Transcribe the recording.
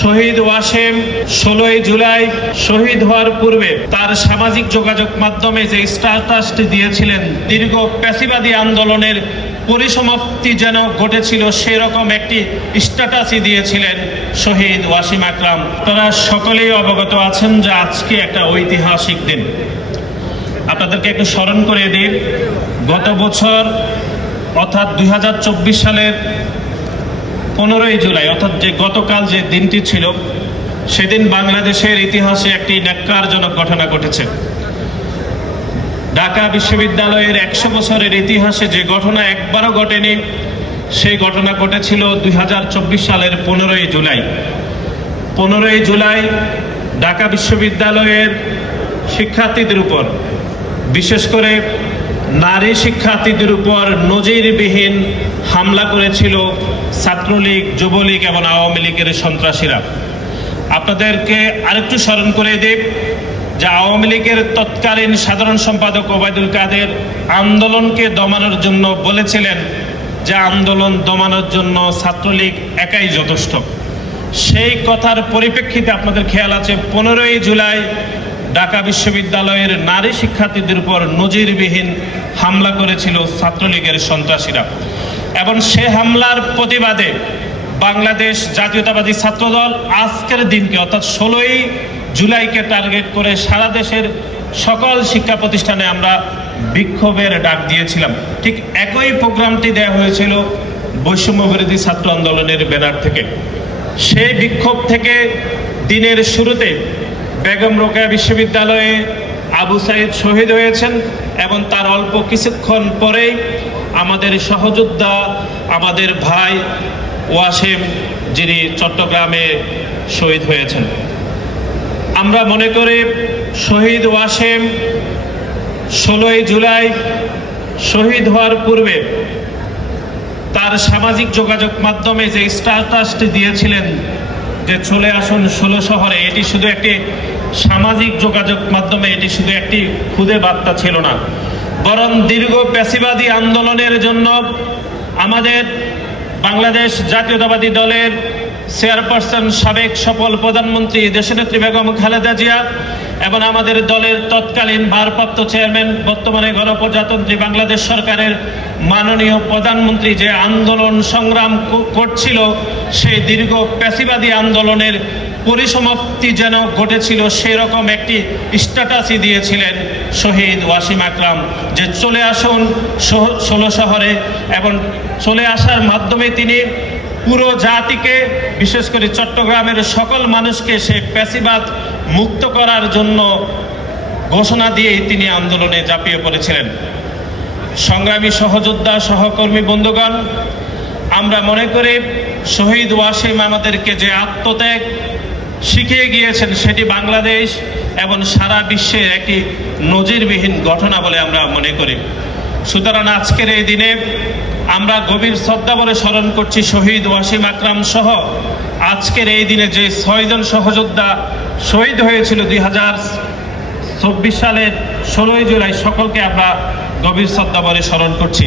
শহীদ ওয়াসিম 16ই জুলাই শহীদ হওয়ার পূর্বে তার সামাজিক যোগাযোগ মাধ্যমে যে স্ট্যাটাসটি দিয়েছিলেন, দীর্ঘ প্যাসিবাদী আন্দোলনের পরিসমাপ্তি যেন ঘটেছিল সেরকম একটি স্ট্যাটাসই দিয়েছিলেন শহীদ ওয়াসিম আকরাম। তারা সকলেই অবগত আছেন যে আজকে একটা ঐতিহাসিক দিন। আপনাদেরকে একটু স্মরণ করে দিই, গত বছর অর্থাৎ 2024 সালের 15ই জুলাই অর্থাৎ যে গতকাল যে দিনটি ছিল, সেদিন বাংলাদেশের ইতিহাসে একটি ন্যক্কারজনক ঘটনা ঘটেছে। ঢাকা বিশ্ববিদ্যালয়ের 100 বছরের ইতিহাসে যে ঘটনা একবারও ঘটেনি, সেই ঘটনা ঘটেছিল 2024 সালের 15ই জুলাই। 15ই জুলাই ঢাকা বিশ্ববিদ্যালয়ের শিক্ষার্থীদের উপর, বিশেষ করে নারী শিক্ষার্থীদের উপর নজিরবিহীন হামলা করেছিল ছাত্রলীগ, যুবলীগ এবং আওয়ামী লীগের সন্ত্রাসীরা। আপনাদেরকে আরেকটু স্মরণ করে দিই যে আওয়ামী লীগের তৎকালীন সাধারণ সম্পাদক ওবায়দুল কাদের আন্দোলনকে দমানোর জন্য বলেছিলেন যে আন্দোলন দমানোর জন্য ছাত্রলীগ একাই যথেষ্ট। সেই কথার পরিপ্রেক্ষিতে আপনাদের খেয়াল আছে 15ই জুলাই ঢাকা বিশ্ববিদ্যালয়ের নারী শিক্ষার্থীদের উপর নজিরবিহীন হামলা করেছিল ছাত্রলীগের সন্ত্রাসীরা, এবং সে হামলার প্রতিবাদে বাংলাদেশ জাতীয়তাবাদী ছাত্রদল আজকের দিনকে অর্থাৎ 16ই জুলাইকে টার্গেট করে সারা দেশের সকল শিক্ষা প্রতিষ্ঠানে আমরা বিক্ষোভের ডাক দিয়েছিলাম। ঠিক একই প্রোগ্রামটি দেওয়া হয়েছিল বৈষম্য বিরোধী ছাত্র আন্দোলনের ব্যানার থেকে। সেই বিক্ষোভ থেকে দিনের শুরুতে বেগম রোকেয়া বিশ্ববিদ্যালয়ে আবু সাইদ শহীদ হয়েছেন, এবং তার অল্প কিছুক্ষণ পরেই আমাদের সহযোদ্ধা, আমাদের ভাই ওয়াসিম, যিনি চট্টগ্রামে শহীদ হয়েছেন। আমরা মনে করি শহীদ ওয়াসিম 16ই জুলাই শহীদ হওয়ার পূর্বে তার সামাজিক যোগাযোগ মাধ্যমে যে স্ট্যাটাসটি দিয়েছিলেন যে চলে আসুন 16 শহরে, এটি শুধু একটি সামাজিক যোগাযোগ মাধ্যমে, এটি শুধু একটি খুদে বার্তা ছিল না, বরং দীর্ঘ প্যাসিবাদী আন্দোলনের জন্য আমাদের বাংলাদেশ জাতীয়তাবাদী দলের চেয়ারপারসন, সাবেক সফল প্রধানমন্ত্রী দেশনেত্রী বেগম খালেদা জিয়া এবং আমাদের দলের তৎকালীন ভারপ্রাপ্ত চেয়ারম্যান, বর্তমানে গণপ্রজাতন্ত্রী বাংলাদেশ সরকারের মাননীয় প্রধানমন্ত্রী যে আন্দোলন সংগ্রাম করছিল, সেই দীর্ঘ প্যাসিবাদী আন্দোলনের পরিসমাপ্তি যেন ঘটেছিল সেরকম একটি স্ট্যাটাসই দিয়েছিলেন শহীদ ওয়াসিম আকরাম, যে চলে আসুন 16 শহরে, এবং চলে আসার মাধ্যমে তিনি পুরো জাতিকে, বিশেষ করে চট্টগ্রামের সকল মানুষকে সে প্যাসিবাদ মুক্ত করার জন্য ঘোষণা দিয়েই তিনি আন্দোলনে ঝাঁপিয়ে পড়েছিলেন। সংগ্রামী সহযোদ্ধা, সহকর্মী বন্ধুগণ, আমরা মনে করি শহীদ ওয়াসিম আমাদেরকে যে আত্মত্যাগ শিখিয়ে গিয়েছেন, সেটি বাংলাদেশ এবং সারা বিশ্বের একটি নজিরবিহীন ঘটনা বলে আমরা মনে করি। সুতরাং আজকের এই দিনে আমরা গভীর শ্রদ্ধা বলে স্মরণ করছি শহীদ ওয়াসিম আকরাম সহ আজকের এই দিনে যে 6 জন সহযোদ্ধা শহীদ হয়েছিল 2024 সালের 16ই জুলাই, সকলকে আমরা গভীর শ্রদ্ধা বলে স্মরণ করছি।